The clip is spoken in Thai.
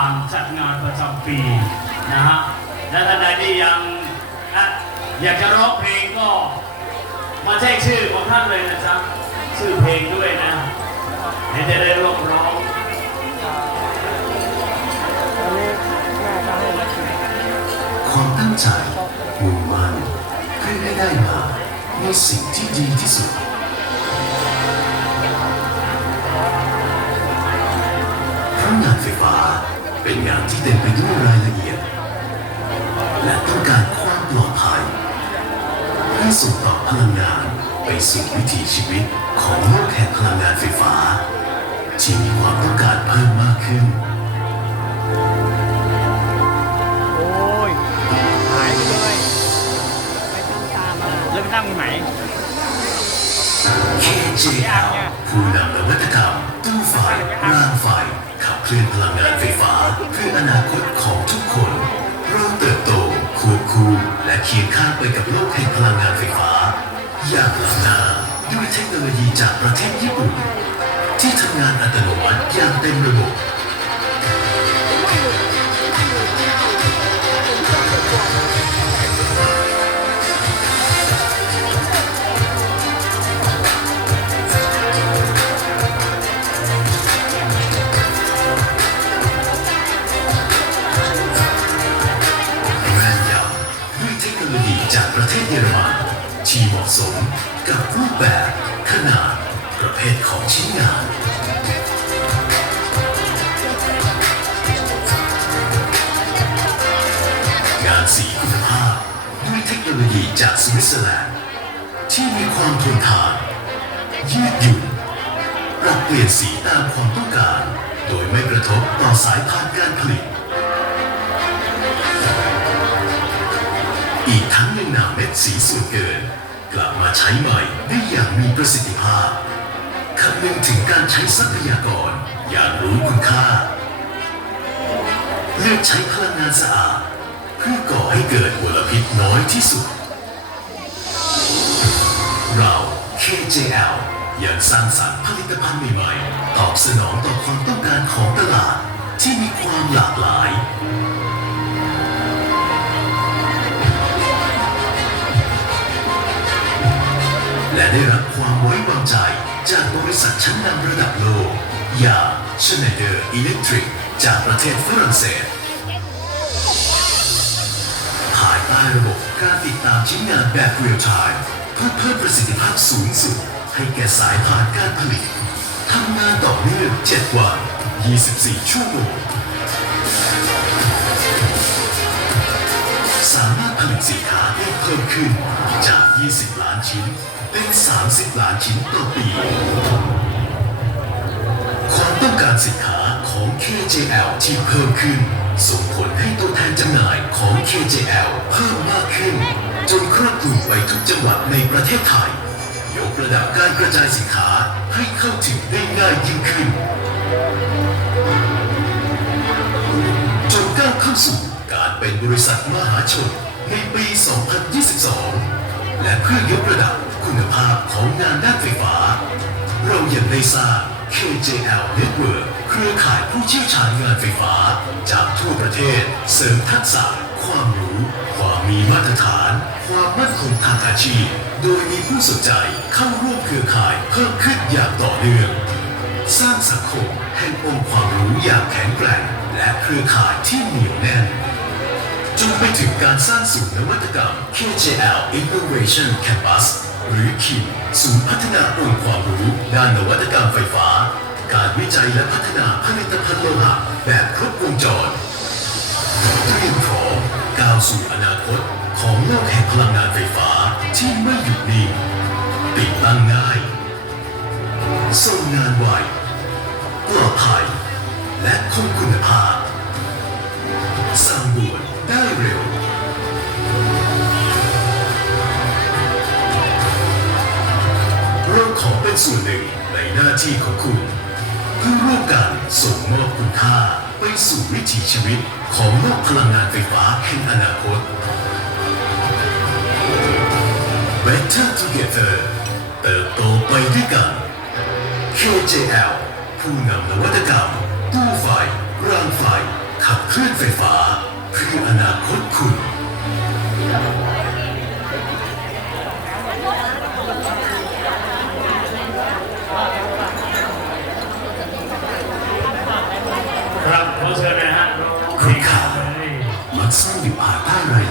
านจัดงานประจำปีนะฮะและท่านใดที่ยังนะอยากจะร้องเพลงก็มาแจ้งชื่อของท่านเลยนะจ๊ะชื่อเพลงด้วยนะให้จะได้ร้องร้องความตั้งใจมุ่งมั่นเพื่อให้ได้มาในสิ่งที่ดีที่สุด เป็นงานที่เต็มไปด้วยรายละเอียด และต้องการความปลอดภัยให้ส่งต่อพลังงานไปสู่วิถีชีวิตของโลกแห่งพลังงานไฟฟ้า ที่มีความต้องการเพิ่มมากขึ้นโอ้ยหายไปเลยไปทำตามมาแล้วไปนั่งตรงไหน KJL ผู้นำนวัตกรรมตู้ไฟรางไฟขับเคลื่อนพลังงานไฟฟ้าเพื่ออนาคตของทุกคนเราเติบโตควบคู่และเคียงข้างไปกับโลกแห่งพลังงานไฟฟ้า อย่างล้ำหน้าด้วยเทคโนโลยีจากประเทศญี่ปุ่น ที่ทำงานอัตโนมัติอย่างเต็มระบบ ทศเยอรมันที่เหมาะสมกับรูปแบบขนาดประเภทของชิ้นงานงานสีคุณภาพด้วยเทคโนโลยีจากสวิตเซอร์แลนด์ที่มีความทนทาน ยืดหยุ่นปรับเปลี่ยนสีตามความต้องการ โดยไม่กระทบต่อสายพานการผลิต อีกทั้งยังนำเม็ดสีส่วนเกิน กลับมาใช้ใหม่ได้อย่างมีประสิทธิภาพคำนึงถึงการใช้ทรัพยากรอย่างรู้คุณค่า เลือกใช้พลังงานสะอาดเพื่อก่อให้เกิดมลพิษน้อยที่สุด เรา KJL ยังสร้างสรรค์ผลิตภัณฑ์ใหม่ๆตอบสนองต่อความต้องการของตลาดที่มีความหลากหลาย ชั้นนำระดับโลก อย่าง Schneider Electric จากประเทศฝรั่งเศสภายใต้ระบบการติดตามชิ้นงานแบบเรียลไทม์เพื่อเพิ่มประสิทธิภาพสูงสุด ให้แก่สายพานการผลิตทำงานต่อเนื่อง7วัน 24 ชั่วโมง สามารถผลิตสินค้าได้เพิ่มขึ้นจาก 20 ล้านชิ้น เป็น 30 ล้านชิ้นต่อปี ต้องการสินค้าของ KJL ที่เพิ่มขึ้น ส่งผลให้ตัวแทนจำหน่ายของ KJL เพิ่มมากขึ้น จนครอบคลุมไปทุกจังหวัดในประเทศไทย ยกระดับการกระจายสินค้าให้เข้าถึงได้ง่ายยิ่งขึ้นจนก้าวเข้าสู่การเป็นบริษัทมหาชนในปี 2022 และเพื่อยกระดับคุณภาพของงานด้านไฟฟ้า เรายังได้สร้าง KJL Network เครือข่ายผู้เชี่ยวชาญงานไฟฟ้า จากทั่วประเทศ เสริมทักษะ ความรู้ ความมีมาตรฐาน ความมั่นคงทางอาชีพ โดยมีผู้สนใจเข้าร่วมเครือข่ายเพิ่มขึ้นอย่างต่อเนื่อง สร้างสังคมแห่งองค์ความรู้อย่างแข็งแกร่ง และเครือข่ายที่เหนียวแน่นจนไปถึงการสร้างศูนย์นวัตกรรม KJL Innovation Campus หรือคิมศูนย์พัฒนาองค์ความรู้ ด้านนวัตกรรมไฟฟ้า การวิจัยและพัฒนาผลิตภัณฑ์โลหะแบบครบวงจรเตรียมพร้อมก้าวสู่อนาคต ของโลกแห่งพลังงานไฟฟ้าที่ไม่หยุดนิ่งติดตั้งง่ายส่งงานไวปลอดภัยและคงคุณภาพสั่งด่วนได้เร็ว ขอเป็นส่วนหนึ่งในหน้าที่ของคุณ เพื่อร่วมกันส่งมอบคุณค่าไปสู่วิถีชีวิตของโลกพลังงานไฟฟ้าแห่งอนาคต Better Together เติบโตไปด้วยกัน KJL ผู้นำนวัตกรรมตู้ไฟรางไฟ ขับเคลื่อนไฟฟ้า เพื่ออนาคตคุณ